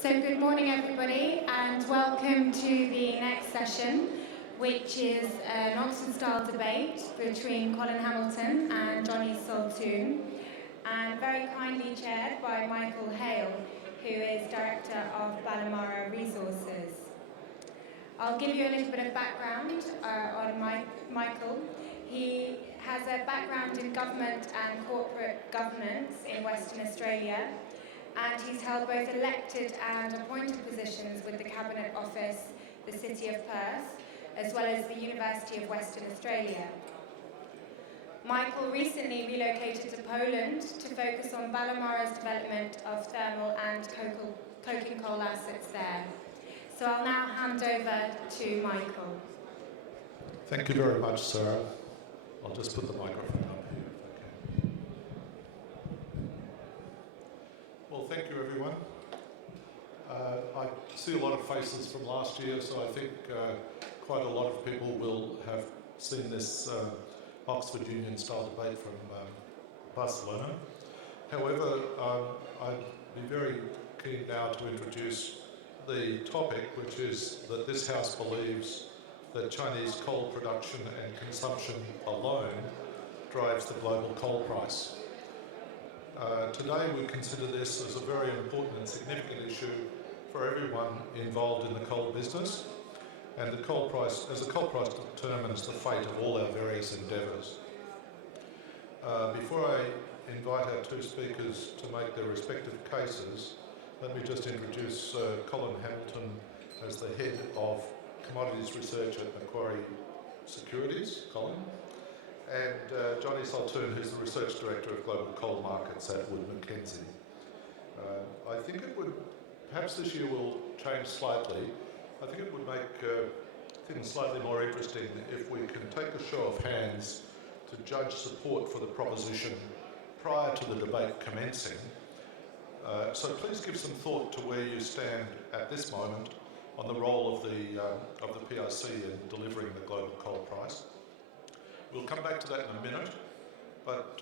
So good morning everybody and welcome to the next session, which is an Oxford-style debate between Colin Hamilton and Jonny Sultoon, and very kindly chaired by Hale, who is Director of Balamara Resources. I'll give you a little bit of background on Michael. He has a background in government and corporate governance in Western Australia, and he's held both elected and appointed positions with the Cabinet Office, the City of Perth, as well as the University of Western Australia. Michael recently relocated to Poland to focus on Balamara's development of thermal and coking coal assets there. So I'll now hand over to Michael. Thank you very much, Sarah. I'll just put the microphone up here if I can. Well, thank you, everyone. I see a lot of faces from last year, so I think quite a lot of people will have seen this Oxford Union-style debate from Barcelona. However, I'd be very keen now to introduce the topic, which is that this House believes that Chinese coal production and consumption alone drives the global coal price. Today we consider this as a very important and significant issue for everyone involved in the coal business, and the coal price determines the fate of all our various endeavours. Before I invite our two speakers to make their respective cases, let me just introduce Colin Hamilton as the head of Commodities Research at Macquarie Securities, Colin, and Jonny Sultoon, who's the Research Director of Global Coal Markets at MacKenzie. I think it would, perhaps this year will change slightly. I think it would make things slightly more interesting if we can take a show of hands to judge support for the proposition prior to the debate commencing. So please give some thought to where you stand at this moment on the role of the PRC in delivering the global coal price. We'll come back to that in a minute, but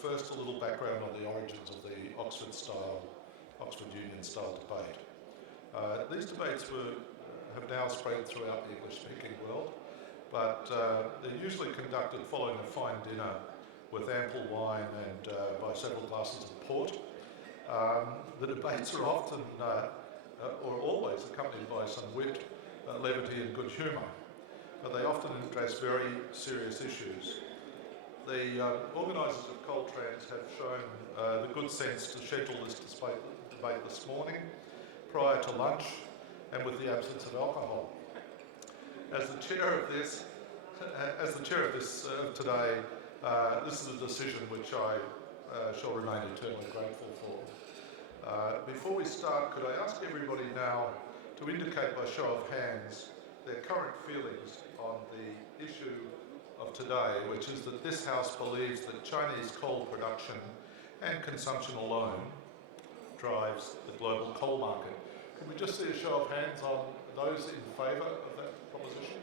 first a little background on the origins of the Oxford Union-style debate. These debates have now spread throughout the English-speaking world, but they're usually conducted following a fine dinner with ample wine and by several glasses of port. The debates are often, or always, accompanied by some wit, levity and good humour, but they often address very serious issues. The organisers of Coaltrans have shown the good sense to schedule this debate this morning, prior to lunch, and with the absence of alcohol. As the chair of this today, this is a decision which I shall remain eternally grateful for. Before we start, could I ask everybody now to indicate by show of hands their current feelings on the issue of today, which is that this House believes that Chinese coal production and consumption alone drives the global coal market. Can we just see a show of hands on those in favour of that proposition?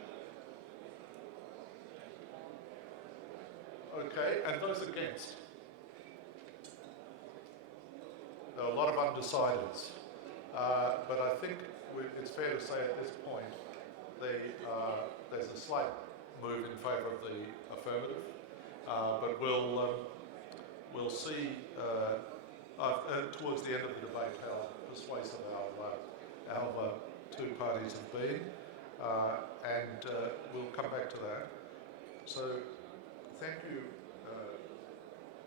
Okay, and those against? There are a lot of undecideds, but I think it's fair to say at this point there's a slight move in favour of the affirmative, but we'll see towards the end of the debate how persuasive our two parties have been, and we'll come back to that. So thank you.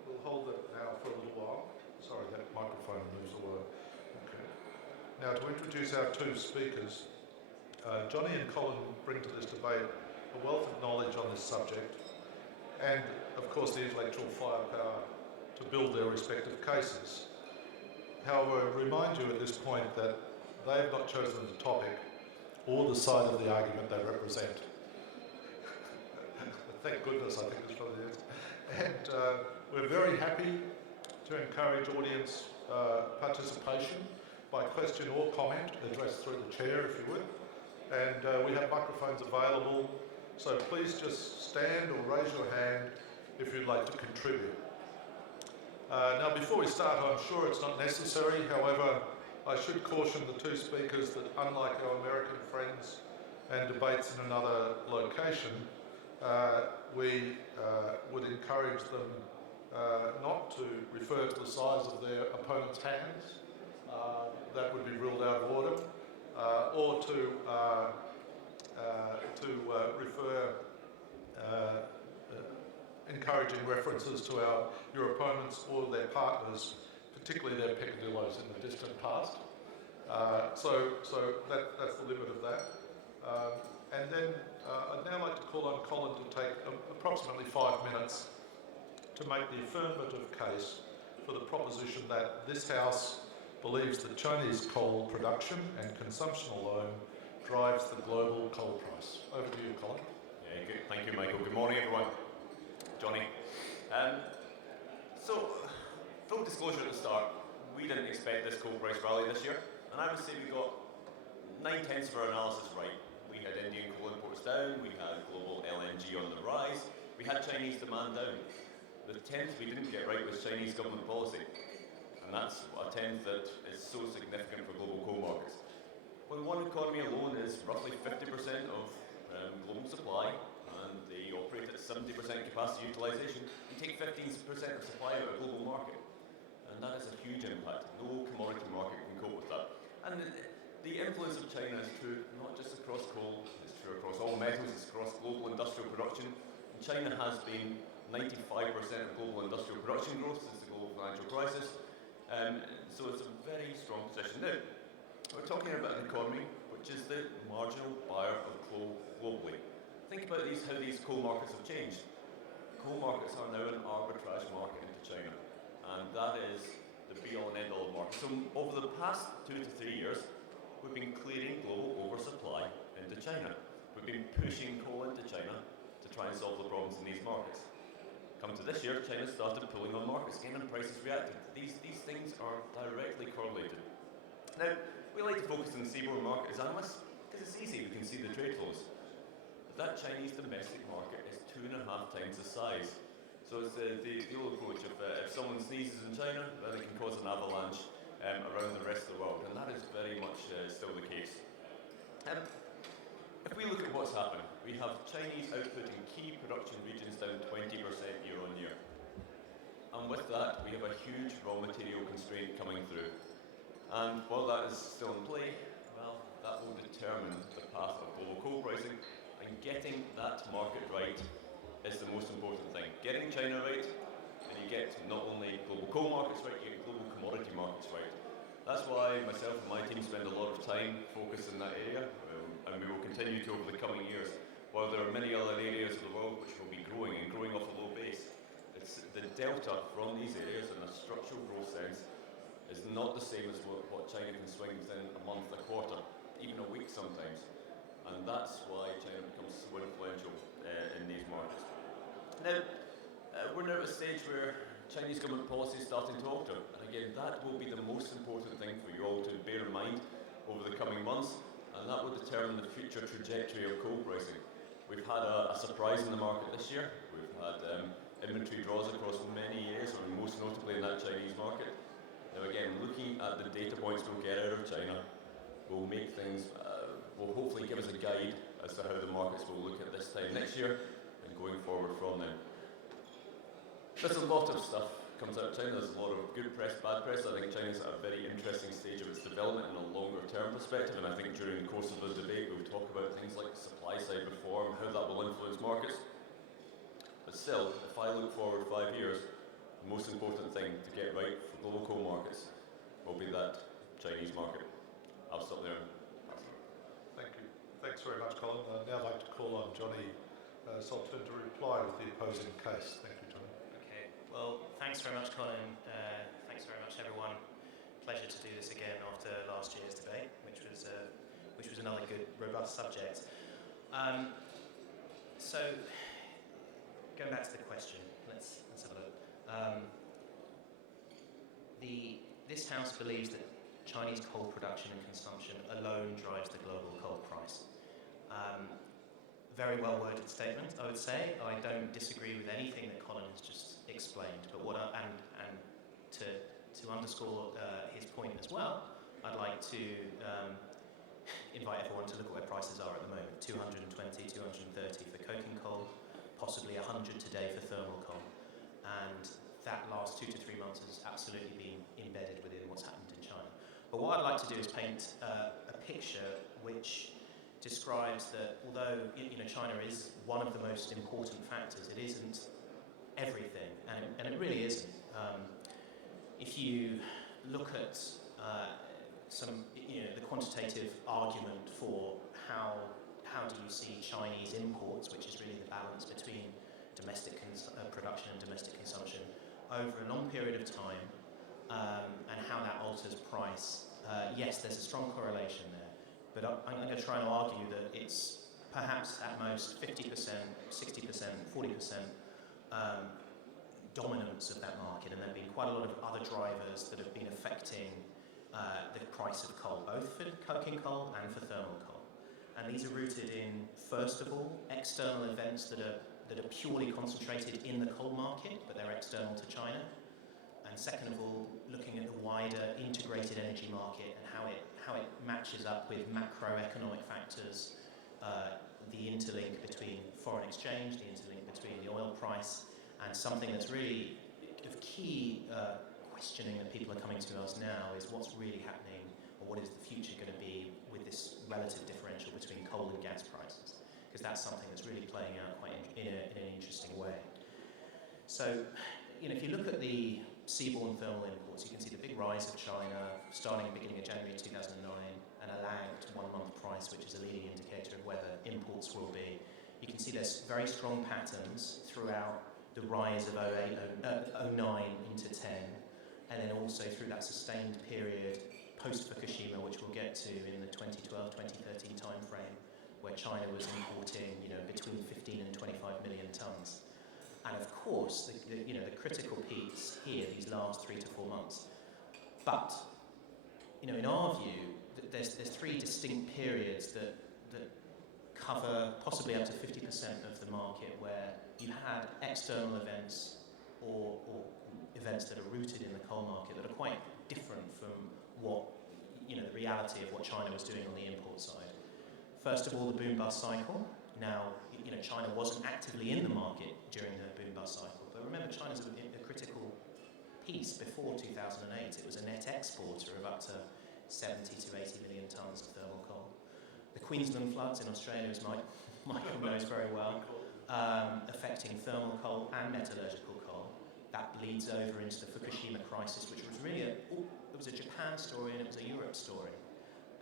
We'll hold it now for a little while. Sorry, that microphone moves away. Okay. Now, to introduce our two speakers, Jonny and Colin bring to this debate a wealth of knowledge on this subject and, of course, the intellectual firepower to build their respective cases. However, I remind you at this point that they have not chosen the topic or the side of the argument they represent. Thank goodness, I think this probably is. And we're very happy to encourage audience participation by question or comment addressed through the chair, if you would. And we have microphones available, so please just stand or raise your hand if you'd like to contribute. Now, before we start, I'm sure it's not necessary, however, I should caution the two speakers that unlike our American friends and debates in another location, we would encourage them not to refer to the size of their opponent's hands. That would be ruled out of order, or to refer encouraging references to your opponents or their partners, particularly their peccadillos in the distant past. So that's the limit of that. And then I'd now like to call on Colin to take approximately 5 minutes to make the affirmative case for the proposition that this House believes that Chinese coal production and consumption alone drives the global coal price. Over to you, Colin. Yeah, good. Thank you, Michael. Good morning, everyone. Jonny. So, full disclosure at the start, we didn't expect this coal price rally this year, and I would say we got 9/10 of our analysis right. We had Indian coal imports down, we had global LNG on the rise, we had Chinese demand down. The 10th we didn't get right was Chinese government policy, and that's a 10th that is so significant for global coal markets. When one economy alone is roughly 50% of global supply, and they operate at 70% capacity utilisation, you take 15% of supply out of a global market, and that is a huge impact. No commodity market can cope with that. And the influence of China is true not just across coal, it's true across all metals, it's across global industrial production. And China has been 95% of global industrial production growth since the global financial crisis. So it's a very strong position. Now, we're talking about an economy which is the marginal buyer of coal globally. Think about how these coal markets have changed. Coal markets are now an arbitrage market into China, and that is the be-all and end-all of markets. So over the past 2 to 3 years, we've been clearing global oversupply into China. We've been pushing coal into China to try and solve the problems in these markets. Come to this year, China started pulling on markets again, and prices reacted. These things are directly correlated. Now, we like to focus on the seaborne market as analysts because it's easy, we can see the trade flows. But that Chinese domestic market is 2.5 times the size. So it's the old approach of if someone sneezes in China, then it can cause an avalanche around the rest of the world, and that is very much still the case. If we look at what's happened, we have Chinese output in key production regions down 20% year on year. And with that, we have a huge raw material constraint coming through. And while that is still in play, well, that will determine the path of global coal pricing, and getting that market right is the most important thing. Getting China right, and you get not only global coal markets right, you get global commodity markets right. That's why myself and my team spend a lot of time focused in that area, and we will continue to over the coming years. While there are many other areas of the world which will be growing, and growing off a low base, it's the delta from these areas in a structural growth sense is not the same as what China can swing within a month, a quarter, even a week sometimes. And that's why China becomes so influential in these markets. Now, we're now at a stage where Chinese government policy is starting to alter. And again, that will be the most important thing for you all to bear in mind over the coming months, and that will determine the future trajectory of coal pricing. We've had a surprise in the market this year. We've had inventory draws across many years, or most notably in that Chinese market. Now again, looking at the data points we'll get out of China will make things, will hopefully give us a guide as to how the markets will look at this time next year and going forward from then. There's a lot of stuff comes out of China. There's a lot of good press, bad press. I think China's at a very interesting stage of its development in a longer term perspective, and I think during the course of the debate we'll talk about things like supply side reform, how that will influence markets. But still, if I look forward 5 years, the most important thing to get right for global coal markets will be that Chinese market. I'll stop there. Thank you. Thanks very much, Colin. I'd now like to call on Jonny Sultoon to reply with the opposing case. Thank you, Jonny. Okay. Well, thanks very much, Colin. Thanks very much, everyone. Pleasure to do this again after last year's debate, which was another good, robust subject. So, going back to the question, let's have a look. This House believes that Chinese coal production and consumption alone drives the global coal price. Very well worded statement, I would say. I don't disagree with anything that Colin has just explained, but to underscore his point as well, I'd like to invite everyone to look at where prices are at the moment. 220, 230 for coking coal, possibly 100 today for thermal coal. And that last 2 to 3 months has absolutely been embedded within what's happened in China. But what I'd like to do is paint a picture which describes that although China is one of the most important factors, it isn't everything, and it really isn't. If you look at the quantitative argument for how do you see Chinese imports, which is really the balance between domestic production and domestic consumption over a long period of time, and how that alters price. Yes, there's a strong correlation there, but I'm going to try and argue that it's perhaps at most 50%, 60%, 40% dominance of that market, and there have been quite a lot of other drivers that have been affecting the price of coal, both for coking coal and for thermal coal. And these are rooted in, first of all, external events that are purely concentrated in the coal market, but they're external to China. And second of all, looking at the wider integrated energy market and how it matches up with macroeconomic factors, the interlink between foreign exchange, the interlink between the oil price, and something that's really of key questioning that people are coming to us now is what's really happening, or what is the future going to be with this relative differential between coal and gas prices, because that's something that's really playing out quite in an interesting way. So, if you look at the seaborne thermal imports, you can see the big rise of China starting at the beginning of January 2009, and a lagged 1 month price, which is a leading indicator of where the imports will be. You can see there's very strong patterns throughout the rise of 09 into 10, and then also through that sustained period post-Fukushima, which we'll get to in the 2012-2013 timeframe, where China was importing, between 15 and 25 million tonnes. And of course, the critical peaks here, these last 3 to 4 months. But, in our view, there's 3 distinct periods that cover possibly up to 50% of the market where you had external events or events that are rooted in the coal market that are quite different from what, the reality of what China was doing on the import side. First of all, the boom-bust cycle. Now, China wasn't actively in the market during the boom-bust cycle, but remember, China's a critical piece before 2008. It was a net exporter of up to 70 to 80 million tonnes of thermal coal. The Queensland floods in Australia, as Michael knows very well, affecting thermal coal and metallurgical coal. That bleeds over into the Fukushima crisis, which was really it was a Japan story and it was a Europe story.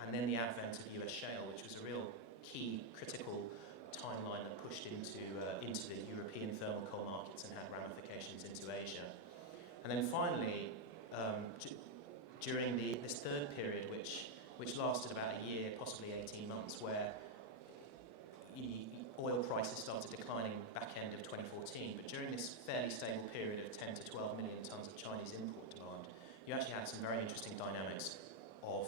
And then the advent of US shale, which was a real key, critical timeline that pushed into the European thermal coal markets and had ramifications into Asia. And then finally, during this third period, which lasted about a year, possibly 18 months, where oil prices started declining back end of 2014, but during this fairly stable period of 10 to 12 million tonnes of Chinese import demand, you actually had some very interesting dynamics of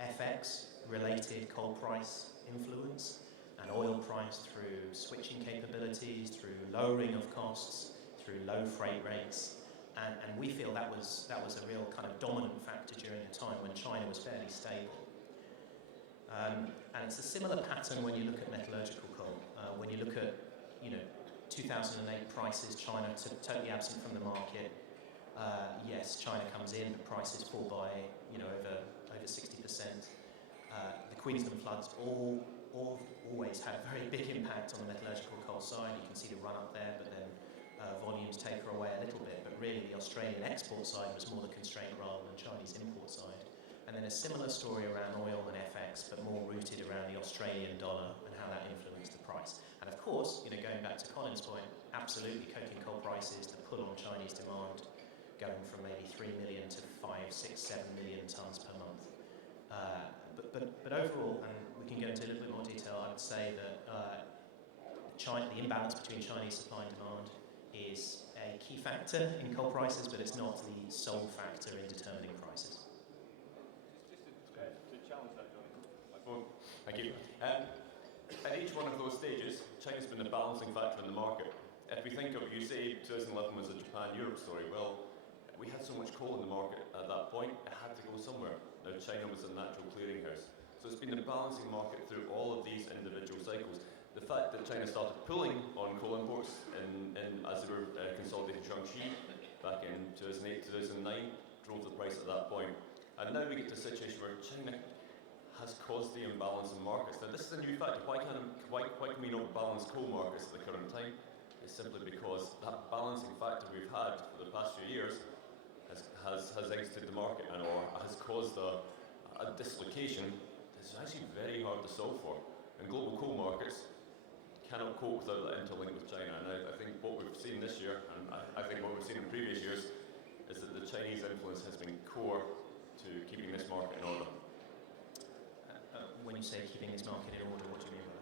FX-related coal price influence and oil price through switching capabilities, through lowering of costs, through low freight rates, and we feel that was a real kind of dominant factor during a time when China was fairly stable. And it's a similar pattern when you look at metallurgical coal. When you look at 2008 prices, China totally absent from the market. Yes, China comes in, but prices fall by over 60%. The Queensland floods always had a very big impact on the metallurgical coal side. You can see the run up there, but then volumes taper away a little bit. But really, the Australian export side was more the constraint rather than Chinese import side. And then a similar story around oil and FX, but more rooted around the Australian dollar and how that influenced the price. And of course, going back to Colin's point, absolutely coking coal prices, the pull on Chinese demand, going from maybe 3 million to 5, 6, 7 million tonnes per month. But overall, and we can go into a little bit more detail, I would say that the imbalance between Chinese supply and demand is a key factor in coal prices, but it's not the sole factor in determining prices. To challenge that, Jonny. Thank you. At each one of those stages, China's been a balancing factor in the market. If we think of, you say 2011 was a Japan-Europe story, well, we had so much coal in the market at that point, it had to go somewhere. Now China was a natural clearinghouse. So it's been a balancing market through all of these individual cycles. The fact that China started pulling on coal imports as they were consolidating Shaanxi back in 2008, 2009, drove the price at that point. And now we get to a situation where China has caused the imbalance in markets. Now this is a new factor. Why can we not balance coal markets at the current time? It's simply because that balancing factor we've had for the past few years has exited the market or has caused a dislocation that's actually very hard to solve for. And global coal markets cannot cope without that interlink with China. And I think what we've seen this year, and I think what we've seen in previous years, is that the Chinese influence has been core to keeping this market in order. When you say keeping this market in order, what do you mean by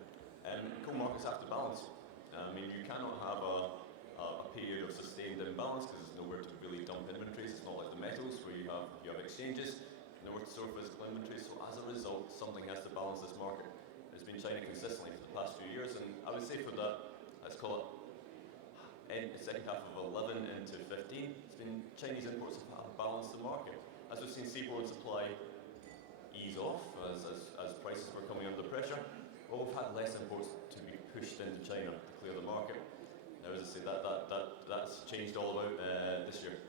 that? Coal markets have to balance. I mean, you cannot have a period of sustained imbalance because there's nowhere to really dump inventories. It's not like the metals where you have exchanges, nowhere to store physical inventories. So as a result, something has to balance this market. It's been China consistently for the past few years, and I would say for that, let's call it the second half of 11 into 15, it's been Chinese imports have balanced the market. As we've seen seaborne supply ease off as prices were coming under pressure, well, we've had less imports to be pushed into China to clear the market. Now, as I say, that's changed all about this year.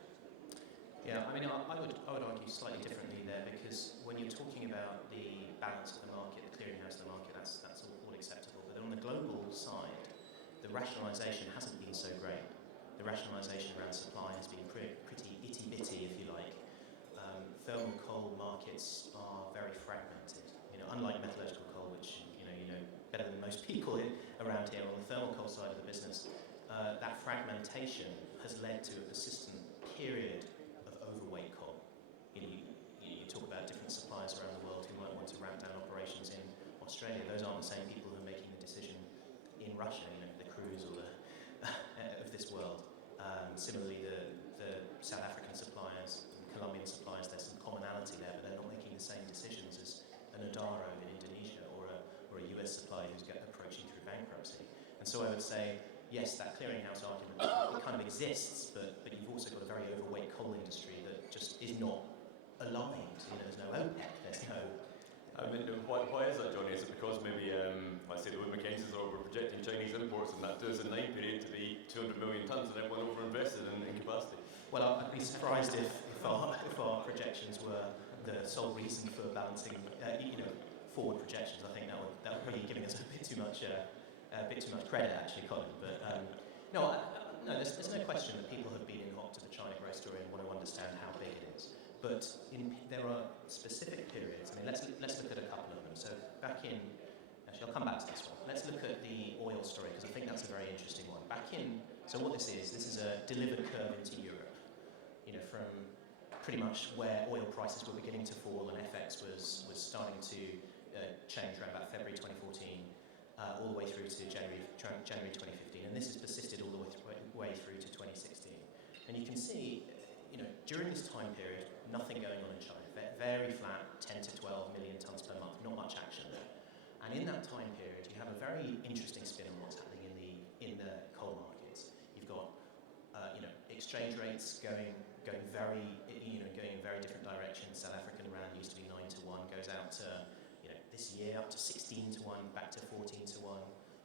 Yeah, I mean, I would argue slightly differently there, because when you're talking about the balance of the market, the clearinghouse of the market, that's all acceptable. But on the global side, the rationalisation hasn't been so great. The rationalisation around supply has been pretty itty-bitty, if you like. Thermal coal markets are very fragmented. Unlike metallurgical coal, which you know better than most people around here, on the thermal coal side of the business, that fragmentation has led to a persistent period of overweight coal. You talk about different suppliers around the world who might want to ramp down operations in Australia. Those aren't the same people who are making the decision in Russia. The crews or of this world. Similarly, the South African suppliers, Colombian suppliers, there's some commonality there, but they're not making the same decisions as an Adaro in Indonesia or a US supplier who's approaching through bankruptcy. And so I would say, yes, that clearinghouse argument kind of exists, but you've also got a very overweight coal industry that just is not aligned. There's no OPEC, there's no... I mean, why is that, Jonny? Is it because maybe, let's say the MacKenzie's are projecting Chinese imports in that 2009 period to be 200 million tonnes and everyone over-invested in capacity? Well, I'd be surprised if our projections were the sole reason for balancing, forward projections. I think that would be giving us a bit too much credit, actually, Colin. But no, there's no question that people have been in hot to the China growth story and want to understand how big it is. But there are specific periods. I mean, let's look at a couple of them. So actually, I'll come back to this one. Let's look at the oil story, because I think that's a very interesting one. So what this is a delivered curve into Europe. From pretty much where oil prices were beginning to fall and FX was starting to change around about February 2014, all the way through to January 2015, and this has persisted all the way through to 2016. And you can see, during this time period, nothing going on in China. Very flat, 10 to 12 million tonnes per month, not much action there. And in that time period, you have a very interesting spin on what's happening in the coal markets. You've got, exchange rates going very, in very different directions. South African rand used to be 9 to 1, goes out to, this year up to 16 to 1, back to 14 to 1.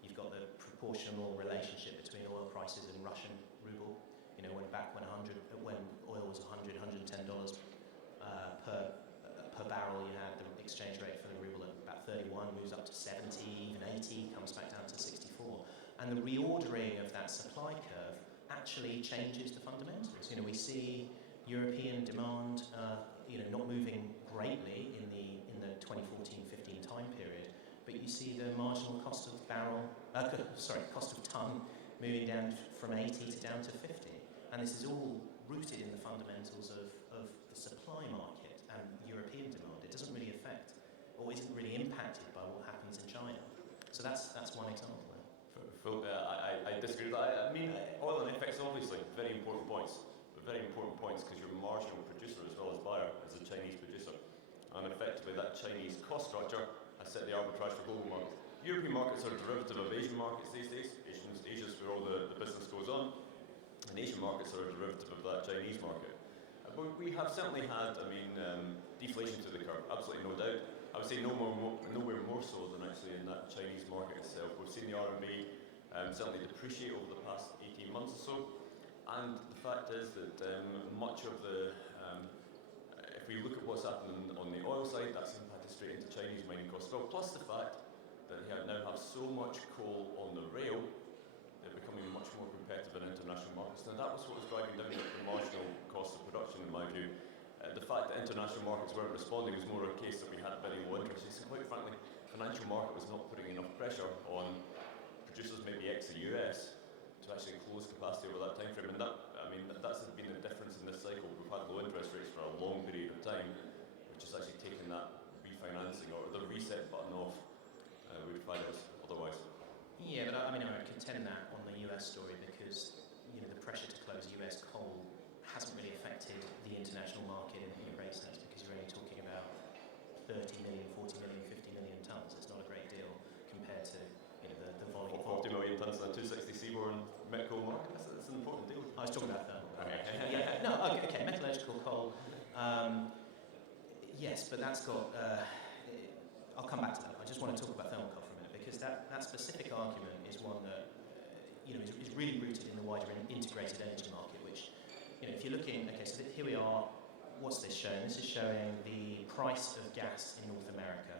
You've got the proportional relationship between oil prices and Russian ruble. When oil was $100, $110 per barrel, you had the exchange rate for the ruble at about 31, moves up to 70, even 80, comes back down to 64. And the reordering of that supply curve actually changes the fundamentals. We see European demand, not moving greatly in the 2014-15 time period, but you see the marginal cost of tonne moving down from 80 to down to 50. And this is all rooted in the fundamentals of the supply market and European demand. It doesn't really affect, or isn't really impacted by what happens in China. So that's one example. I disagree with that. I mean, oil and FX obviously very important points, but very important points because you're a marginal producer as well as buyer as a Chinese producer. And effectively that Chinese cost structure has set the arbitrage for global markets. European markets are a derivative of Asian markets these days. Asia's where all the business goes on. And Asian markets are a derivative of that Chinese market. But we have certainly had, deflation to the curve, absolutely no doubt. I would say nowhere more so than actually in that Chinese market itself. We've seen the RMB certainly depreciate over the past 18 months or so, and the fact is that much of the, if we look at what's happening on the oil side, that's impacted straight into Chinese mining costs. Well, plus the fact that they now have so much coal on the rail, they're becoming much more competitive in international markets. Now that was what was driving down the marginal cost of production in my view. The fact that international markets weren't responding was more a case that we had very low interest rates, and quite frankly, the financial market was not putting enough pressure on producers, maybe ex the US, to actually close capacity over that time frame. And that's been the difference in this cycle. We've had low interest rates for a long period of time, which has actually taken that refinancing or the reset button off. We'd find it otherwise. Yeah, but I would contend that on the US story because the pressure to close US coal hasn't really affected the international market in a great sense because you're only talking about 30 million, 40 million, 50 million tonnes. It's not a great deal compared to the volume. 40 million tonnes in a 260 seaborne met coal market. That's an important deal. I was talking about thermal. Okay. Okay, metallurgical coal. Yes, but that's got. I'll come back to that. I just want to talk about thermal coal for a minute because that specific argument is one that is really rooted in the wider integrated energy market, which. If you're looking, so here we are, what's this showing? This is showing the price of gas in North America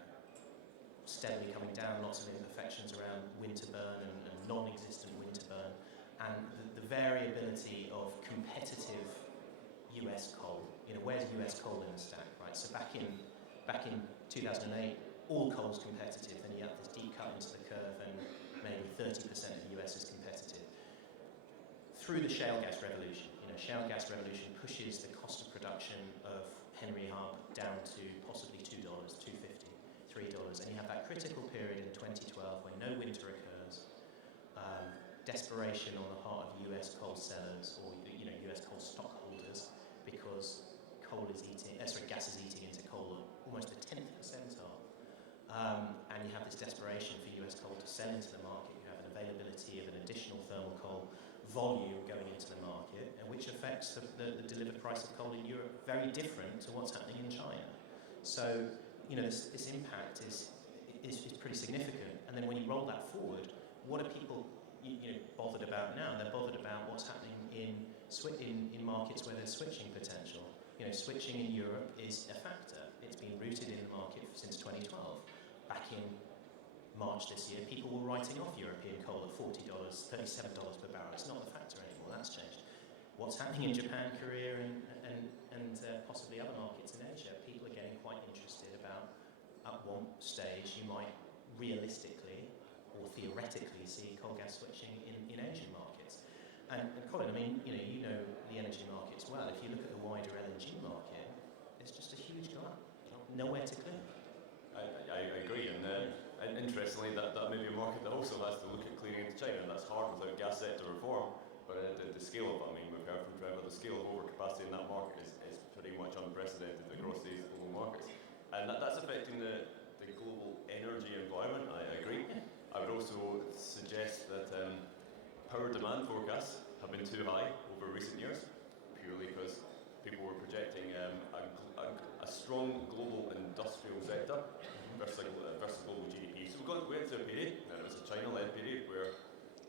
steadily coming down, lots of imperfections around winter burn and non-existent winter burn, and the variability of competitive US coal. Where's US coal in the stack, right? So back in 2008, all coal's competitive, then you have this deep cut into the curve, and maybe 30% of the US is competitive. Through the shale gas revolution, shale gas revolution pushes the cost of production of Henry Hub down to possibly $2, $2.50, $3, and you have that critical period in 2012 when no winter occurs, desperation on the part of US coal sellers or US coal stockholders because gas is eating into coal at almost a 10th percentile, and you have this desperation for US coal to sell into the market. You have an availability of an additional thermal coal volume going into the market, and which affects the delivered price of coal in Europe very different to what's happening in China. So, this impact is pretty significant. And then when you roll that forward, what are people bothered about now? They're bothered about what's happening in markets where there's switching potential. Switching in Europe is a factor. It's been rooted in the market since 2012. Back in March this year, people were writing off European coal at $40, $37 per barrel. It's not a factor anymore. That's changed. What's happening in Japan, Korea, and possibly other markets in Asia? People are getting quite interested about at what stage you might realistically or theoretically see coal gas switching in Asian markets. And Colin, you know the energy markets well. If you look at the wider LNG market, it's just a huge glut. Nowhere to clear. I agree, and interestingly, that may be a market that also has to look at clearing into China, and that's hard without gas sector reform. But the scale of it, we've heard from Trevor, the scale of overcapacity in that market is pretty much unprecedented across these global markets, and that's affecting the global energy environment. I agree. I would also suggest that power demand forecasts have been too high over recent years, purely because people were projecting a strong global industrial sector versus global GDP. So we went through a period, and it was a China-led period, where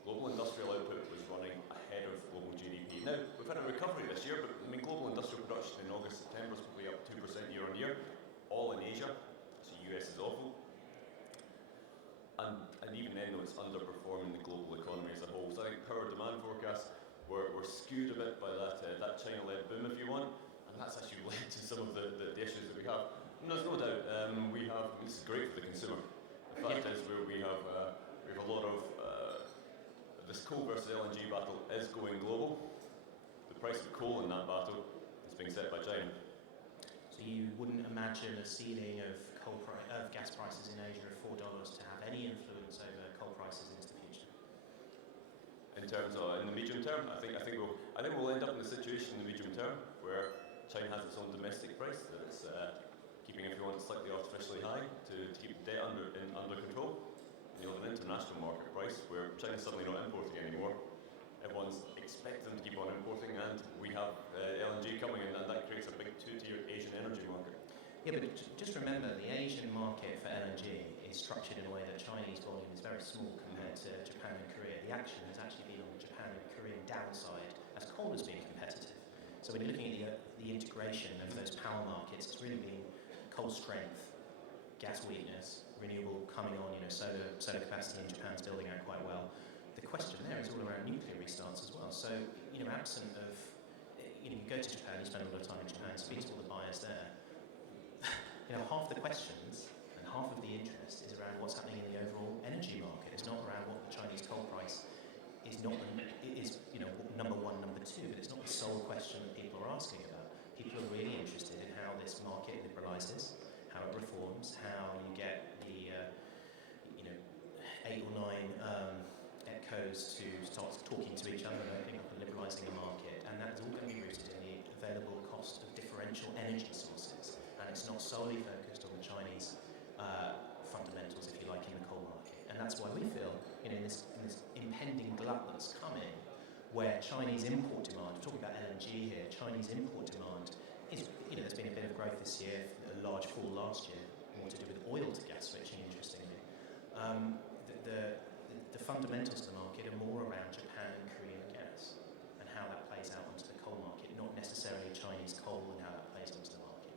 global industrial output was running ahead of global GDP. Now, we've had a recovery this year, but global industrial production in August, September is probably up 2% year on year, all in Asia, so the US is awful. And even then, though, it's underperforming the global economy as a whole. So I think power demand forecasts were skewed a bit by that China-led boom, if you want, and that's actually led to some of the issues that we have. And there's no doubt, this is great for the consumer. The fact is, we have a lot of, this coal versus LNG battle is going global. The price of coal in that battle is being set by China. So you wouldn't imagine a ceiling of gas prices in Asia of $4 to have any influence over coal prices into the future? In terms of in the medium term, I think we'll end up in a situation in the medium term where China has its own domestic price that it's keeping, if you want, slightly artificially high to keep debt under control. And you'll have an international market price where China's suddenly not importing anymore. Everyone's expect them to keep on importing, and we have LNG coming in, and that creates a big two-tier Asian energy market. Yeah, but just remember, the Asian market for LNG is structured in a way that Chinese volume is very small compared to Japan and Korea. The action has actually been on the Japan and Korean downside as coal has been competitive. So when you're looking at the integration of those power markets, it's really been coal strength, gas weakness, renewable coming on, solar capacity in Japan's building out quite well. The question there is all around nuclear restarts as well. So, absent of, you go to Japan, you spend a lot of time in Japan, speak to all the buyers there. Half the questions and half of the interest is around what's happening in the overall energy market. It's not around what the Chinese coal price is number one, number two, but it's not the sole question that people are asking about. People are really interested in how this market liberalises, how it reforms, how you get the 8 or 9 ETCOs to start talking to each other and opening up and liberalising the market, and that is all going to be rooted in the available cost of differential energy sources, and it's not solely focused on the Chinese fundamentals, if you like, in the coal market. And that's why we feel, in this impending glut that's coming, where Chinese import demand, we're talking about LNG here, Chinese import demand is, there's been a bit of growth this year, a large fall last year, more to do with oil to gas switching, interestingly. The fundamentals of the market are more around Japan and Korean gas and how that plays out onto the coal market, not necessarily Chinese coal and how that plays onto the market.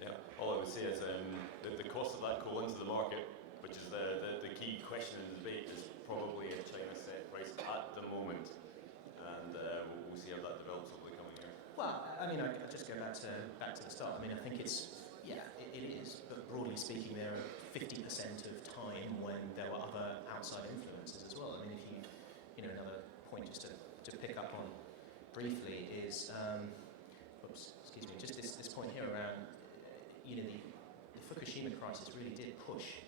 Yeah. All I would say is the cost of that coal into the market, which is the key question in the debate, is probably a China set price at the moment, and we'll see how that develops over the coming year. Well, I just go back to the start. I think it's, it is, but broadly speaking, there are 50% of time when there were other outside influences as well. If another point just to pick up on briefly is, just this point here around, the Fukushima crisis really did push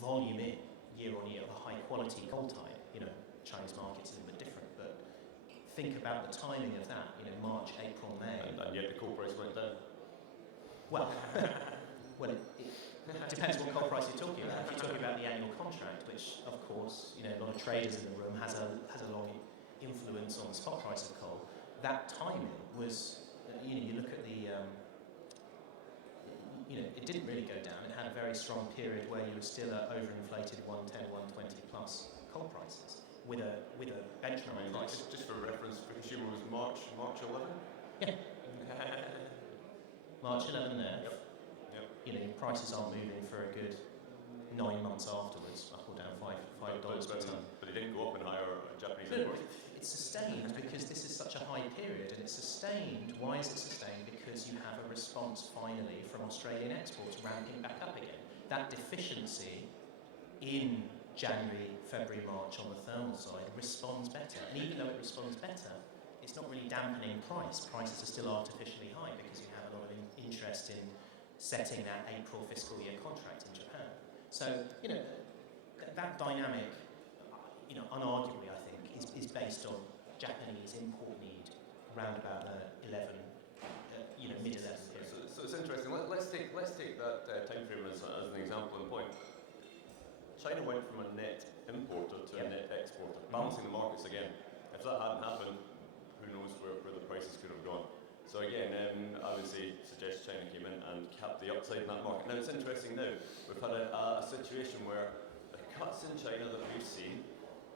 volume in year on year of a high quality coal type. Chinese market's a little bit different, but think about the timing of that, March, April, May. And yet the coal price went down. Well, it depends what coal price you're talking about. If you're talking about the annual contract, which of course, a lot of traders in the room has a long influence on the spot price of coal, that timing was, you look at the, it didn't really go down. It had a very strong period where you were still at overinflated 110, 120 plus coal prices with a benchmark price. Just for reference, Fukushima was March 11? Yeah. March 11 there. Yep. Prices aren't moving for a good 9 months afterwards, up or down $5 per tonne. But it didn't go up in higher Japanese But imports. it's sustained because this is such a high period, and it's sustained. Why is it sustained? Because you have a response finally from Australian exports ramping back up again. That deficiency in January, February, March on the thermal side responds better. And even though it responds better, it's not really dampening price. Prices are still artificially high because you have a lot of interest in setting that April fiscal year contract in Japan. So, that dynamic, unarguably, I think, is based on Japanese import need around about the 11, mid-11 period. So it's interesting. Let's take that time frame as an example and point. China went from a net importer to a net exporter, balancing the markets again. If that hadn't happened, who knows where the prices could have gone. So again, I would suggest China came in and capped the upside in that market. Now it's interesting now, we've had a situation where the cuts in China that we've seen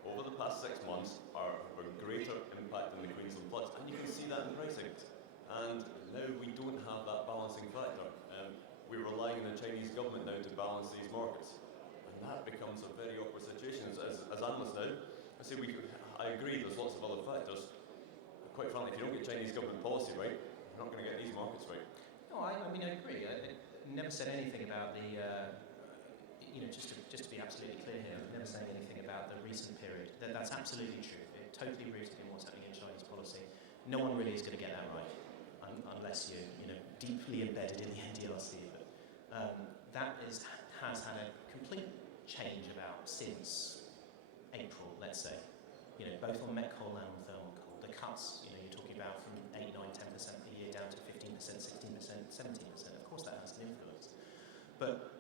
over the past 6 months are of a greater impact than the Queensland floods, and you can see that in pricing. And now we don't have that balancing factor. We're relying on the Chinese government now to balance these markets. And that becomes a very awkward situation. As analysts now, I agree there's lots of other factors. Quite frankly, if you don't get Chinese government policy right, you're not going to get these markets right. No, I agree. I never said anything about the, just to be absolutely clear here, I've never said anything about the recent period. That's absolutely true. It's totally rooted in what's happening in Chinese policy. No one really is going to get that right, unless you're deeply embedded in the NDRC. But that has had a complete change about since April, let's say. Both on met coal and on thermal coal. The cuts, you're talking about from 8, 9, 10% per year down to 15%, 16%, 17%. Of course that has an influence. But,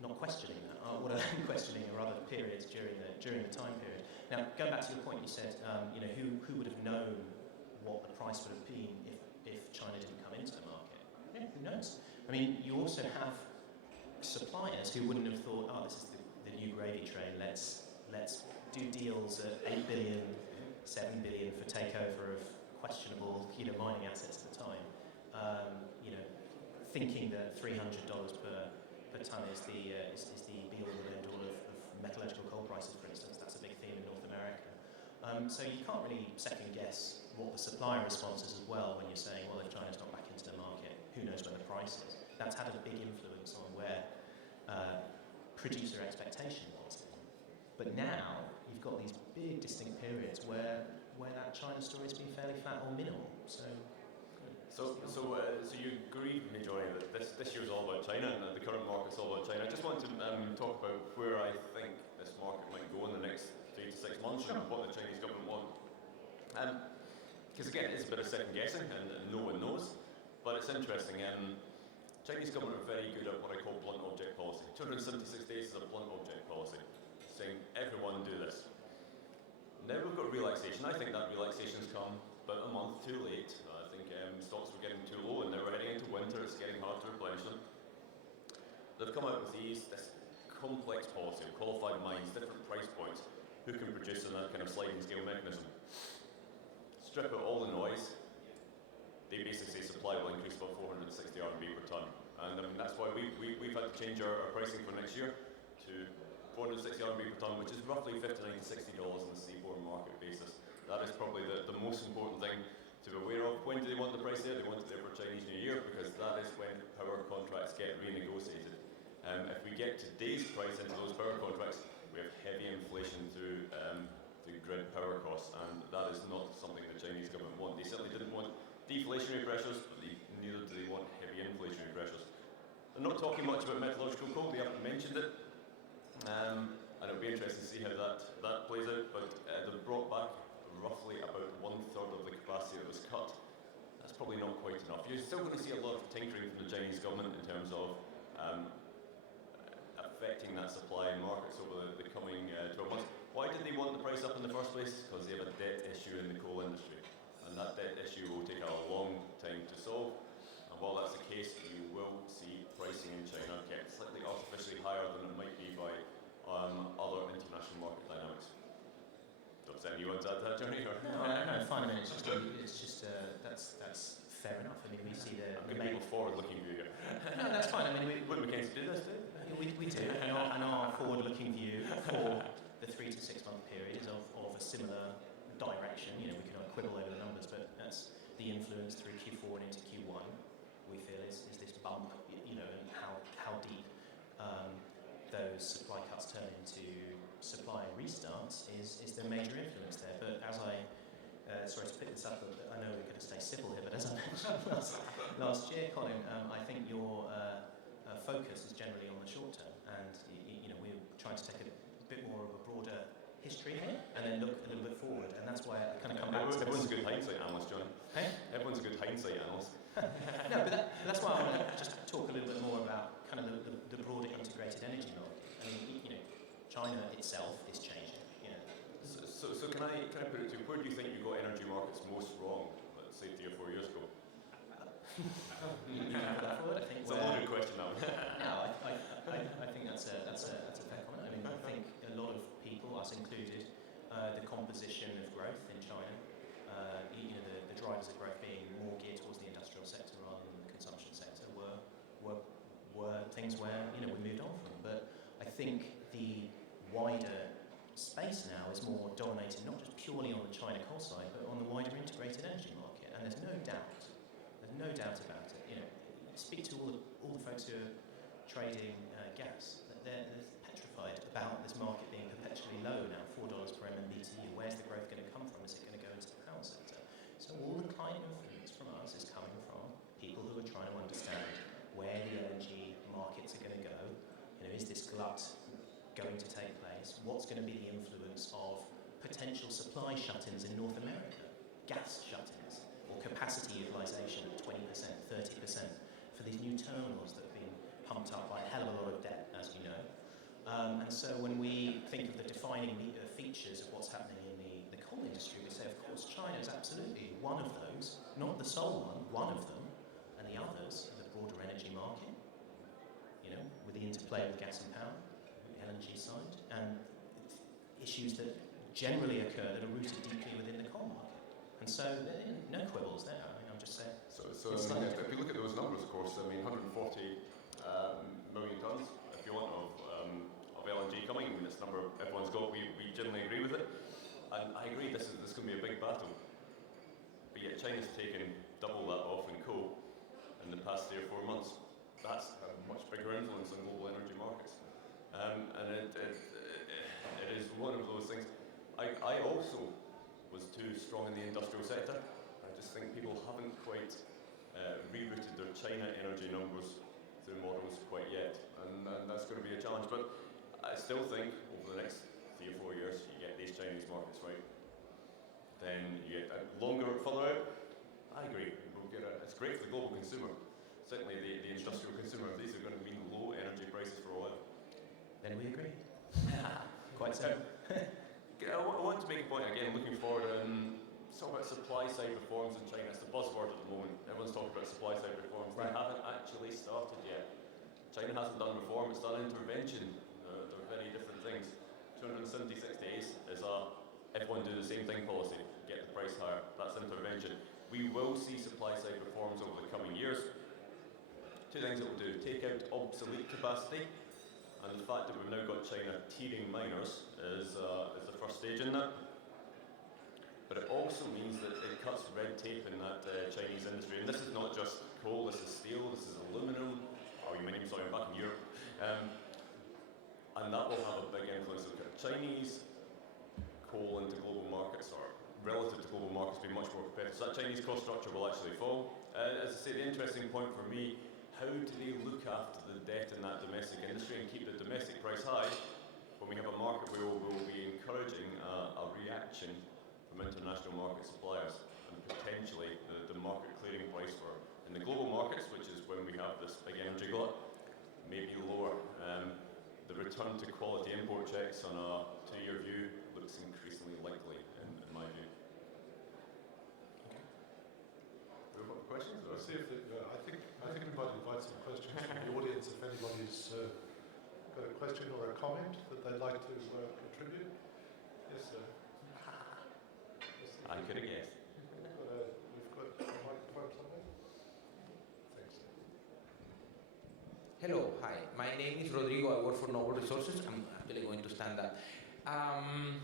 not questioning that. What I'm questioning are other periods during the time period. Now, Now, going back to your point, you said, who would have known what the price would have been if China didn't come into the market? Yeah, who knows? I mean, you also have suppliers who wouldn't have thought, oh, this is the new gravy train, let's do deals at 8 billion, 7 billion for takeover of questionable mining assets at the time. Thinking that $300 per tonne is the be-all and end-all of metallurgical coal prices, for instance. That's a big theme in North America. So you can't really second-guess what the supplier response is as well when you're saying, well, if China's not back into the market, who knows where the price is? That's had a big influence on where producer expectation was. But now you've got these big distinct periods where that China story has been fairly flat or minimal. So you agree with me, Jonny, that this year's all about China and the current market's all about China. I just want to talk about where I think this market might go in the next 3 to 6 months and what the Chinese government want. Because again, it's a bit of second guessing and no one knows, but it's interesting. Chinese government are very good at what I call blunt object policy. 276 days is a blunt object policy, saying everyone do this. Now we've got relaxation. I think that relaxation's come about a month too late. I think stocks were getting too low, and now we're heading into winter. It's getting hard to replenish them. They've come out with this complex policy of qualified mines, different price points, who can produce in that kind of sliding scale mechanism. Strip out all the noise. They basically say supply will increase about 460 RMB per tonne, and that's why we've had to change our pricing for next year to 460 RMB per tonne, which is roughly $59 to $60 on the seaborne market basis. That is probably the most important thing to be aware of. When do they want the price there? They want it there for Chinese New Year, because that is when power contracts get renegotiated. If we get today's price into those power contracts, we have heavy inflation through grid power costs, and that is not something the Chinese government want. They certainly didn't want deflationary pressures, but neither do they want heavy inflationary pressures. They're not talking much about metallurgical coal. They haven't mentioned it. And it'll be interesting to see how that plays out, but they've brought back roughly about 1/3 of the capacity that was cut. That's probably not quite enough. You're still going to see a lot of tinkering from the Chinese government in terms of affecting that supply in markets over the coming 12 months. Why did they want the price up in the first place? Because they have a debt issue in the coal industry, and that debt issue will take a long time to solve. And while that's the case, you will see pricing in China kept slightly artificially higher than it might be by other international market dynamics. Don't you want to add to that, Jonny? No, fine. I mean, it's just that's fair enough. I mean, we see the I'm going to make a forward-looking view here. No, that's fine. I mean, Wouldn't MacKenzie do this, too? We do, and our forward-looking view for the 3 to 6 month period is of a similar direction. We can quibble over the numbers, but that's the influence through Q4 and into Q1. We feel is this bump, and how deep those supply cuts turn into supply restarts is the major influence there. But as sorry to pick this up, but I know we're going to stay civil here, but as I mentioned last year, Colin, I think your focus is generally on the short term, and we're trying to take a bit more of a broader history here, and then look a little bit forward, and that's why I kind of come back to Everyone's a good hindsight analyst, Jonny. Hey? Everyone's a good hindsight analyst. No, but that's why I want to just talk a little bit more about kind of the broader integrated energy market. I mean, China itself is changing. So can I put it to you, where do you think you got energy markets most wrong, let's say 3 or 4 years ago? You can put that forward. I think it's a loaded question, that one. No, I think that's a fair comment. I mean, I think a lot of people, us included, the composition of growth in China, the drivers of growth being more geared towards the industrial sector rather than the consumption sector were things where we moved on from. But I think the wider space now is more dominated not just purely on the China coal side, but on the wider integrated energy market. And there's no doubt about it. Speak to all the folks who are trading gas. They're petrified about this market being perpetually low now, $4 per MMBTU. Where's the growth going to come from? Is it going to go into the power sector? So all the client influence from us is coming from people who are trying to understand where the energy markets are going to go. Is this glut going to take place? What's going to be the influence of potential supply shut-ins in North America? Gas shut-ins or capacity utilisation at 20%, 30% for these new terminals that have been pumped up by a hell of a lot of debt, as we know. And so when we think of the defining features pictures of what's happening in the coal industry, we say, of course, China is absolutely one of those, not the sole one of them, and the others are the broader energy market, with the interplay of gas and power, the LNG side, and issues that generally occur that are rooted deeply within the coal market. And so, no quibbles there. I'm just saying. So if you look at those numbers, of course, 140 million tonnes, if you want, of LNG coming. This number everyone's got. We generally agree with it, and I agree. This is going to be a big battle. But yet China's taken double that off in coal in the past 3 or 4 months. That's a much bigger influence on global energy markets, and it is one of those things. I also was too strong in the industrial sector. I just think people haven't quite rerouted their China energy numbers through models quite yet, and that's going to be a challenge. But I still think over the next 3 or 4 years, you get these Chinese markets right. Then you get further out. I agree. It's great for the global consumer. Certainly the industrial consumer. These are going to mean low energy prices for a while. Then we agree. Quite so. I want to make a point again, looking forward, talk about supply side reforms in China. It's the buzzword at the moment. Everyone's talking about supply side reforms. Right. They haven't actually started yet. China hasn't done reform, it's done intervention. They're very different things. 276 days is everyone do the same thing policy, get the price higher. That's intervention. We will see supply side reforms over the coming years. 2 things it will do: take out obsolete capacity, and the fact that we've now got China tiering miners is the first stage in that. But it also means that it cuts red tape in that Chinese industry. And this is not just coal, this is steel, this is aluminum, aluminium, sorry, I'm back in Europe. And that will have a big influence. Chinese coal into global markets, or relative to global markets, be much more competitive. So that Chinese cost structure will actually fall. As I say, the interesting point for me, how do they look after the debt in that domestic industry and keep the domestic price high when we have a market where we'll be encouraging a reaction from international market suppliers, and potentially the market clearing price for in the global markets, which is when we have this big energy glut, may be lower. The return to quality import checks on a 2-year view looks increasingly likely in my view. Do we have questions? Let's see if I think we might invite some questions from the audience if anybody's got a question or a comment that they'd like to contribute. Yes, sir. I could have guessed. We've got a microphone somewhere. Thanks. Hello, hi. My name is Rodrigo. I work for Noble Resources. I'm actually going to stand up. I'm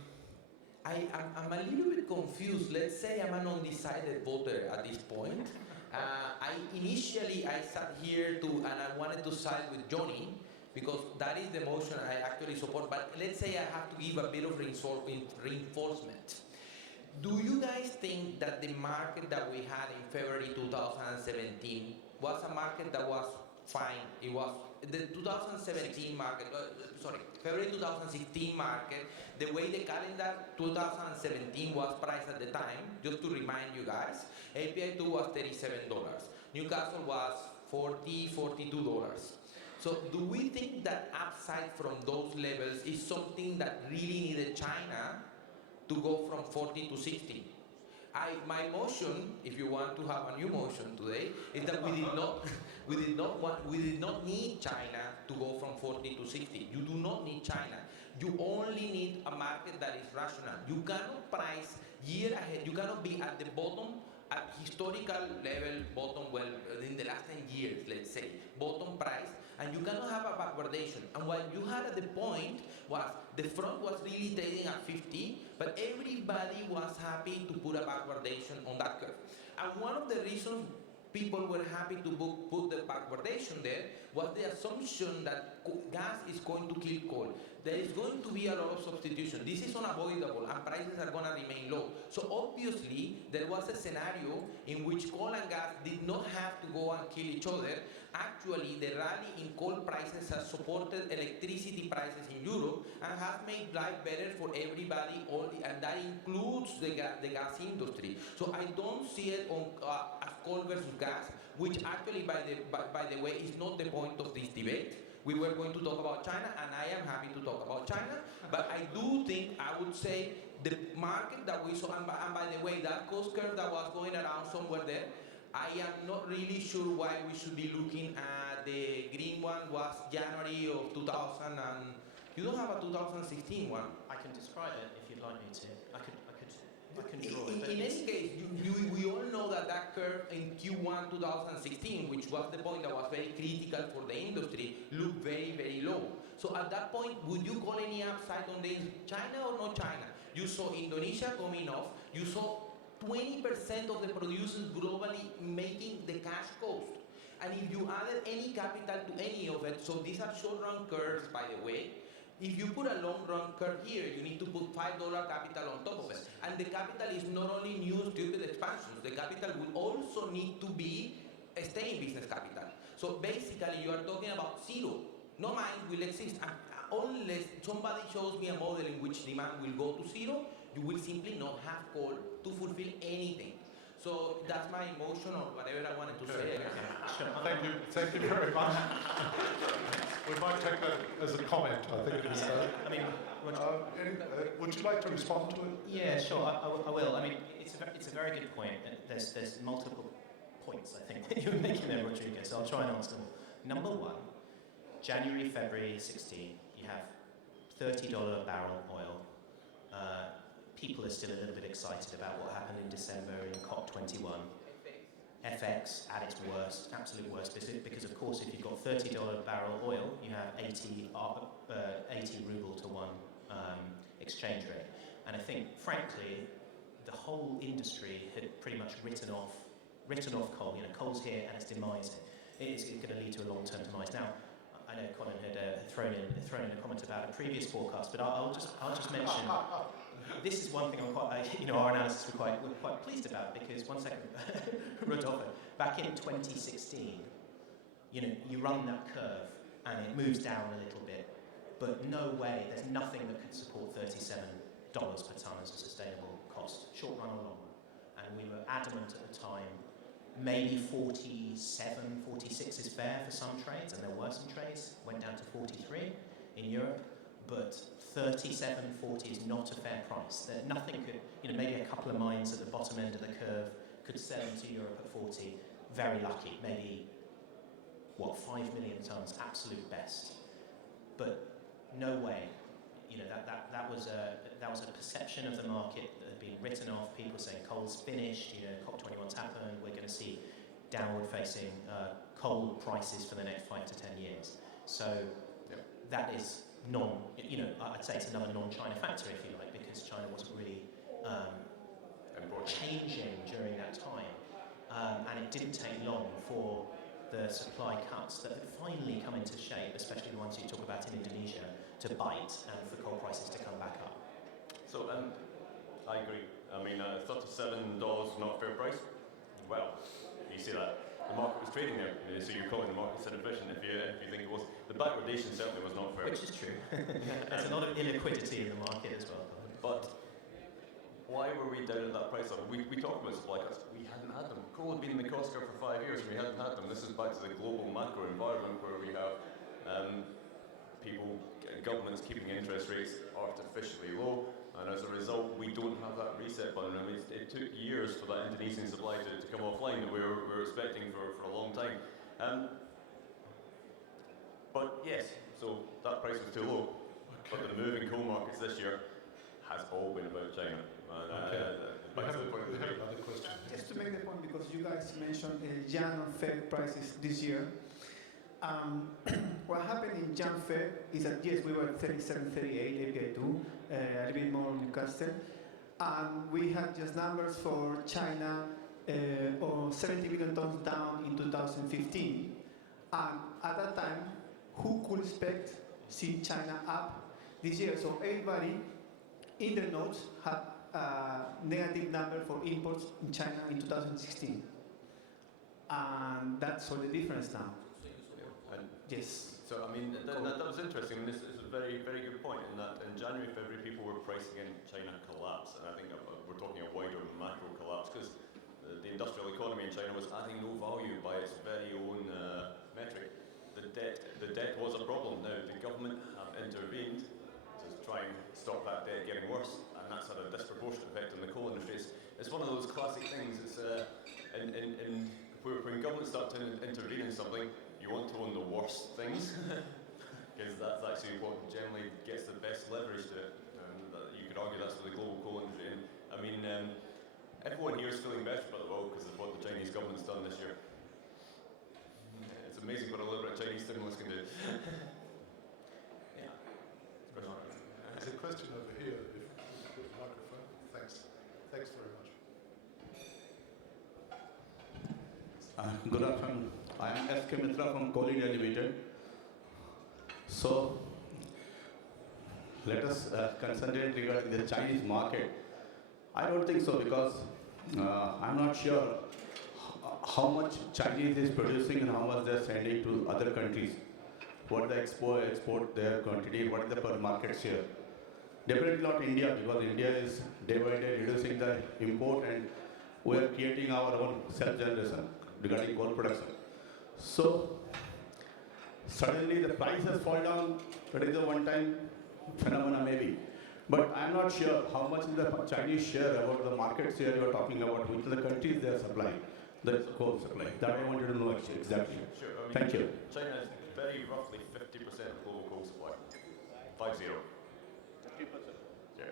a little bit confused. Let's say I'm an undecided voter at this point. Initially I sat here and I wanted to side with Jonny because that is the motion I actually support. But let's say I have to give a bit of reinforcement. Do you guys think that the market that we had in February 2017 was a market that was fine? It was the 2017 market, February 2016 market, the way the calendar 2017 was priced at the time, just to remind you guys, API2 was $37. Newcastle was $40, $42. So do we think that upside from those levels is something that really needed China to go from 40 to 60? My motion, if you want to have a new motion today, is that we did not need China to go from 40 to 60. You do not need China. You only need a market that is rational. You cannot price year ahead. You cannot be at the bottom, at historical level, in the last 10 years, let's say, bottom price, and you cannot have a backwardation. And what you had at the point was the front was really trading at 50, but everybody was happy to put a backwardation on that curve. And one of the reasons people were happy to put the backwardation there was the assumption that gas is going to kill coal. There is going to be a lot of substitution. This is unavoidable and prices are going to remain low. So obviously there was a scenario in which coal and gas did not have to go and kill each other. Actually, the rally in coal prices has supported electricity prices in Europe and has made life better for everybody, and that includes the gas industry. So I don't see it as coal versus gas, which actually, by the way, is not the point of this debate. we were going to talk about China, and I am happy to talk about China. But I do think, I would say, the market that we saw, and by the way, that cost curve that was going around somewhere there, I am not really sure why we should be looking at the green one was January of 2000 and you don't have a 2016 one. I can describe it if you'd like me to. I can draw it. In any case, we all know that curve in Q1 2016, which was the point that was very critical for the industry, looked very, very low. So at that point, would you call any upside on the China or not China? You saw Indonesia coming off. You saw 20% of the producers globally making the cash cost. And if you added any capital to any of it, so these are short-run curves, by the way. If you put a long-run curve here, you need to put $5 capital on top of it. And the capital is not only new stupid expansions, the capital will also need to be a stay-in-business capital. So basically, you are talking about zero. No mine will exist. Unless somebody shows me a model in which demand will go to zero, you will simply not have coal to fulfill anything. So that's my emotion or whatever I wanted to say. Thank you very much. We might take that as a comment, I think it is. I mean, would you like to respond to it? Yeah, sure, I will. I mean, it's a very good point. And there's multiple points, I think, that you're making there, Rodrigo, so I'll try and answer them all. Number one, January, February 16, you have $30 a barrel oil. People are still a little bit excited about what happened in December in COP21. FX at its worst, absolute worst, because of course if you've got $30 a barrel oil, you have 80 ruble to one exchange rate. And I think, frankly, the whole industry had pretty much written off coal. You know, coal's here and it's demising. It's going to lead to a long-term demise. Now, I know Colin had thrown in a comment about a previous forecast, but I'll just mention. This is one thing our analysis we're quite pleased about, because one second, Rodolfo, back in 2016, you run that curve and it moves down a little bit, but no way, there's nothing that could support $37 per tonne as a sustainable cost, short run or long run. And we were adamant at the time, maybe 47, 46 is fair for some trades, and there were some trades, went down to 43 in Europe, but 37, 40 is not a fair price. That nothing could, maybe a couple of mines at the bottom end of the curve could sell into Europe at 40. Very lucky, maybe 5 million tonnes, absolute best. But no way, that was a perception of the market that had been written off. People saying coal's finished, COP21's happened. We're going to see downward-facing coal prices for the next 5 to 10 years. So that is I'd say it's another non-China factor, if you like, because China wasn't really changing during that time. And it didn't take long for the supply cuts that had finally come into shape, especially the ones you talk about in Indonesia, to bite and for coal prices to come back up. So, I agree. I mean, $37 not a fair price. Well, you see that. The market was trading there, so you're calling the market inefficient if you think it was. The backwardation certainly was not fair. Which is true. There's a lot of illiquidity in the market as well. But why were we down at that price level? We talked about supply cuts. We hadn't had them. Coal had been in the cost curve for 5 years and we hadn't had them. This is back to the global macro environment where we have governments keeping interest rates artificially low, and as a result we don't have that reset button. I mean, it took years for that Indonesian supply to come offline that we were expecting for a long time. But yes, so that price was too low. But the move in coal markets this year has all been about China. We have another question. Just to make the point, because you guys mentioned Jan or Feb prices this year. What happened in Jan Feb is that yes, we were at 37, 38 API2, a little bit more on Newcastle, and we had just numbers for China or 70 million tons down in 2015, and at that time, who could expect see China up this year? So everybody in the notes had a negative number for imports in China in 2016, and that's all the difference now. Yes. So I mean, that was interesting. And this is a very, very good point. In that, in January, February, people were pricing in China collapse, and I think we're talking a wider macro collapse because the industrial economy in China was adding no value by its very own metric. the debt was a problem. Now, the government have intervened to try and stop that debt getting worse, and that's had a disproportionate effect on the coal industry. It's one of those classic things. It's when governments start to intervene in something, you want to own the worst things, because that's actually what generally gets the best leverage to it. You could argue that's for the global coal industry. And, I mean, everyone here is feeling better about the world because of what the Chinese government's done this year. It's amazing what a little bit of Chinese stimulus can do. Yeah. There's a question over here. If you put the microphone. Thanks. Thanks very much. Good afternoon. I am S.K. Mitra from Colin Limited. So, let us concentrate regarding the Chinese market. I don't think so because I'm not sure how much Chinese is producing and how much they're sending to other countries. What the export their quantity, what is the per market share. Definitely not India, because India is day by day reducing the import and we are creating our own self-generation regarding coal production. So, suddenly the prices fall down, that is a one-time phenomena maybe. But I'm not sure how much is the Chinese share about the market share you are talking about, which are the countries they are supplying, the coal supply. That I wanted to know exactly. Sure. I mean, Thank you. China is very roughly 50% of global coal supply. 50. 50%. Yeah.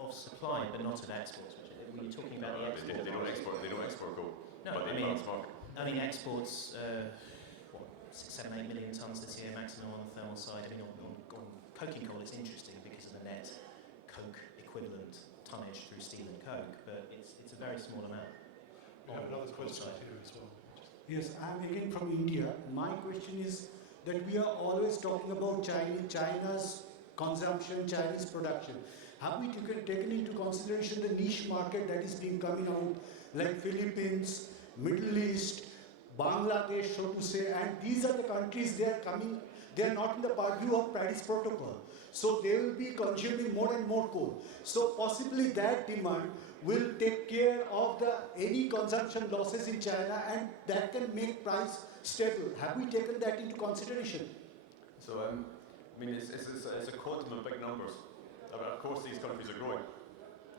Of supply, but not of exports. When you're talking about the export, They don't export coal. No, but they advance market. I mean exports. 6, 7, 8 million tonnes this year maximum on the thermal side. I mean, on coking coal, it's interesting because of the net coke equivalent tonnage through steel and coke, but it's a very small amount. We have another question here as well. Yes, I'm again from India. My question is that we are always talking about China's consumption, Chinese production. Have we taken into consideration the niche market that is being coming out, like Philippines, Middle East, Bangladesh, so to say, and these are the countries they are coming, they are not in the purview of Paris Protocol. So they will be consuming more and more coal. So possibly that demand will take care of any consumption losses in China, and that can make price stable. Have we taken that into consideration? So, I mean, it's a quantum of big numbers. Of course, these countries are growing,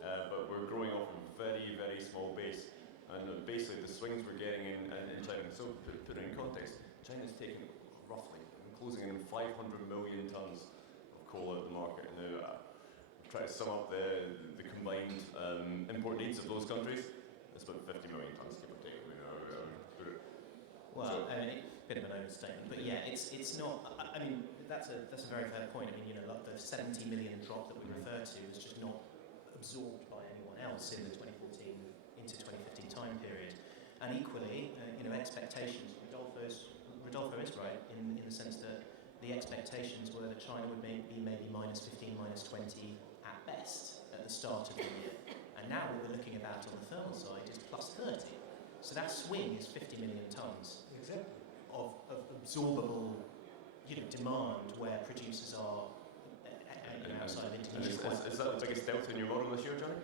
but we're growing off a very, very small base. And basically, the swings we're getting in China. So, put it in context, China's taking roughly, closing in 500 million tonnes of coal out of the market. Now, try to sum up the combined import needs of those countries. It's about 50 million tonnes, give or take. Well, a bit of an overstatement, but yeah, it's not. I mean, that's a very fair point. I mean, like the 70 million drop that we refer to is just not absorbed by anyone else in the 2014 into 2015 time period. And equally, expectations. Rodolfo is right in the sense that the expectations were that China would be maybe -15, -20 at best at the start of the year. And now what we're looking about on the thermal side is +30. So that swing is 50 million tonnes of absorbable demand where producers are outside of Indonesia. Is that the biggest delta in your model this year, Jonny?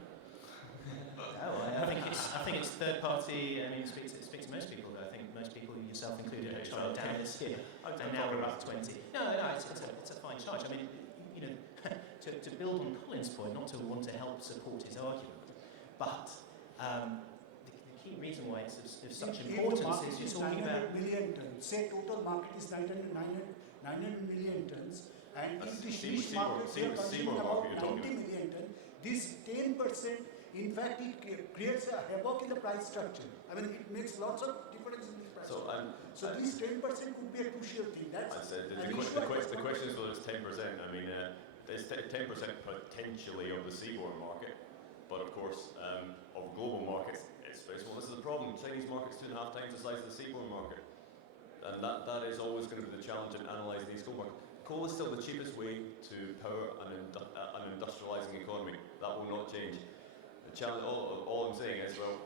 No, I think it's third party. I mean, speak to most people. I think most people, yourself included, have tried down this year, and now we're up to 20. No, it's a fine charge. I mean, to build on Colin's point, not to want to help support his argument, but the key reason why it's of such importance is you're talking about 900 million tons. Say total market is 900 million tons, and if the niche market they are consuming about 90 million tons, this 10%. In fact, it creates a havoc in the price structure. I mean, it makes lots of difference in the price structure. So this 10% could be a crucial thing. That's the question is whether it's 10%. I mean, it's 10% potentially of the seaborne market, but of course, of global markets, it's very small. This is the problem. Chinese market's 2.5 times the size of the seaborne market, and that is always going to be the challenge in analysing these coal markets. Coal is still the cheapest way to power an industrialising economy. That will not change. Challenge, all I'm saying is, well,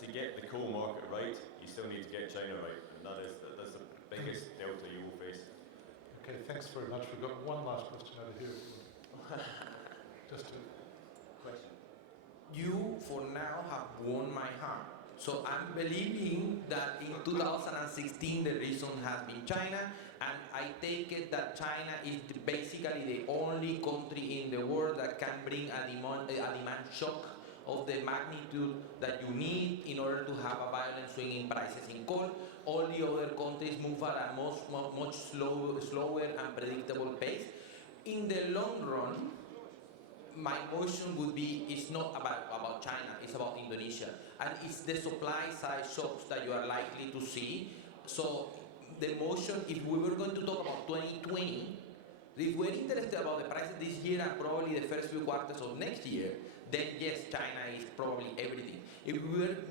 to get the coal market right, you still need to get China right, and that's the biggest delta you will face. Okay, thanks very much. We've got one last question over here. Just a question. You, for now, have won my heart. So I'm believing that in 2016 the reason has been China, and I take it that China is basically the only country in the world that can bring a demand shock of the magnitude that you need in order to have a violent swing in prices in coal. All the other countries move at a much slower and predictable pace. In the long run, my motion would be, it's not about China, it's about Indonesia. And it's the supply side shocks that you are likely to see. So the motion, if we were going to talk about 2020, if we're interested about the prices this year and probably the first few quarters of next year, then yes, China is probably everything. If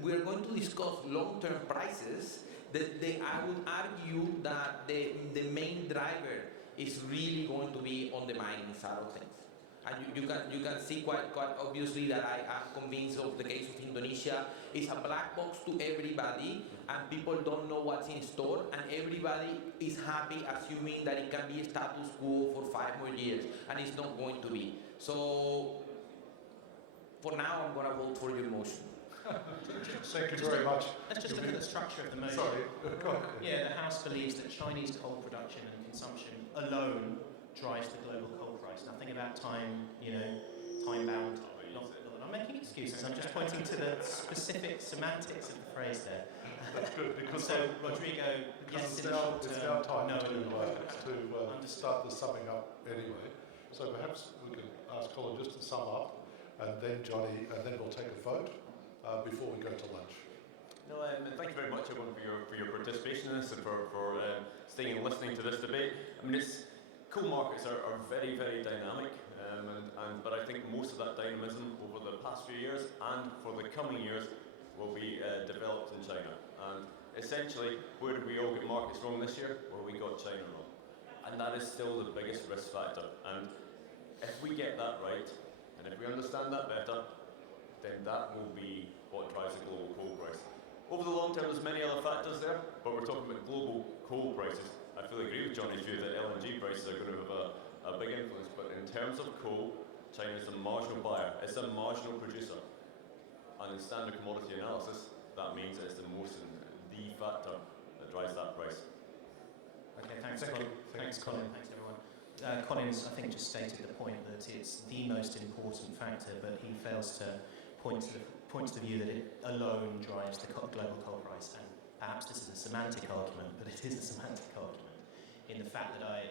we're going to discuss long-term prices, I would argue that the main driver is really going to be on the mining side of things. And you can see quite obviously that I am convinced of the case of Indonesia. It's a black box to everybody, and people don't know what's in store, and everybody is happy assuming that it can be status quo for 5 more years, and it's not going to be. So for now, I'm going to vote for your motion. Thank you very much. Let's just look at the structure of the motion. Sorry, go on. Yeah, the House believes that Chinese coal production and consumption alone drives the global coal price. Nothing about time bound. I'm making excuses. I'm just pointing to the specific semantics of the phrase there. That's good, because so, Rodrigo, yes, it's now time no, to start the summing up anyway. So perhaps we can ask Colin just to sum up, and then Jonny, and then we'll take a vote before we go to lunch. No, thank you very much, everyone, for your participation in this and for staying and listening to this debate. I mean, coal markets are very, very dynamic, but I think most of that dynamism over the past few years and for the coming years will be developed in China. And essentially, where did we all get markets wrong this year? Well, we got China wrong. And that is still the biggest risk factor. And if we get that right, and if we understand that better, then that will be what drives the global coal price. Over the long term, there's many other factors there, but we're talking about global coal prices. I fully agree with Jonny's view that LNG prices are going to have a big influence, but in terms of coal, China is a marginal buyer, it's a marginal producer. And in standard commodity analysis, that means it's the factor that drives that price. Okay, thanks, Colin. Thanks, Colin. Thanks, everyone. Colin's, I think, just stated the point that it's the most important factor, but he fails to point to the view that it alone drives the global coal price. And perhaps this is a semantic argument, but it is a semantic argument in the fact that I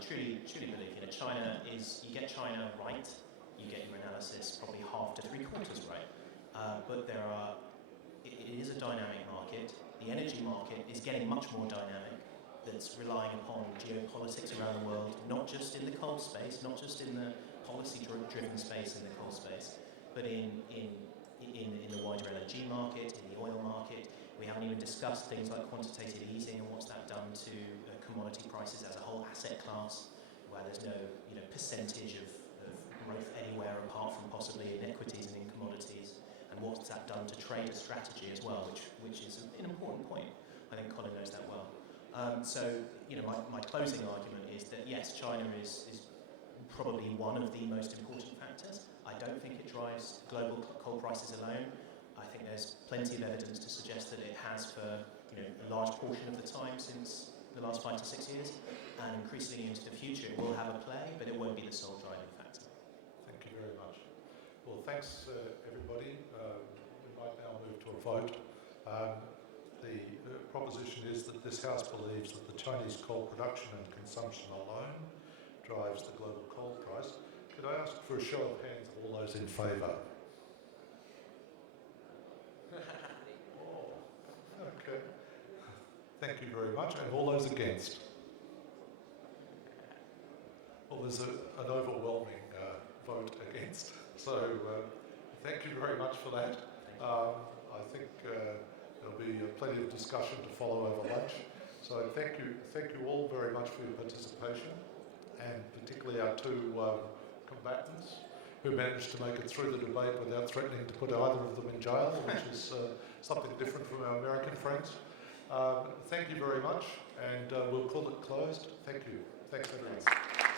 truly believe, China is, you get China right, you get your analysis probably half to 3/4 right. But it is a dynamic market. The energy market is getting much more dynamic. That's relying upon geopolitics around the world, not just in the coal space, not just in the policy-driven space in the coal space, but in the wider LNG market, in the oil market. We haven't even discussed things like quantitative easing and what's that done to commodity prices as a whole asset class, where there's no percentage of growth anywhere apart from possibly in equities and in commodities, and what's that done to trader strategy as well, which is an important point. I think Colin knows that well. My closing argument is that yes, China is probably one of the most important factors. I don't think it drives global coal prices alone. I think there's plenty of evidence to suggest that it has for a large portion of the time since the last 5 to 6 years, and increasingly into the future it will have a play, but it won't be the sole driving factor. Thank you very much. Well, thanks everybody. We might now move to a vote. The proposition is that this House believes that the Chinese coal production and consumption alone drives the global coal price. Could I ask for a show of hands of all those in favour? Oh, okay. Thank you very much. And all those against? Well, there's an overwhelming vote against. So thank you very much for that. I think there'll be plenty of discussion to follow over lunch. So thank you all very much for your participation, and particularly our two combatants who managed to make it through the debate without threatening to put either of them in jail, which is something different from our American friends. Thank you very much, and we'll call it closed. Thank you. Thanks, everyone.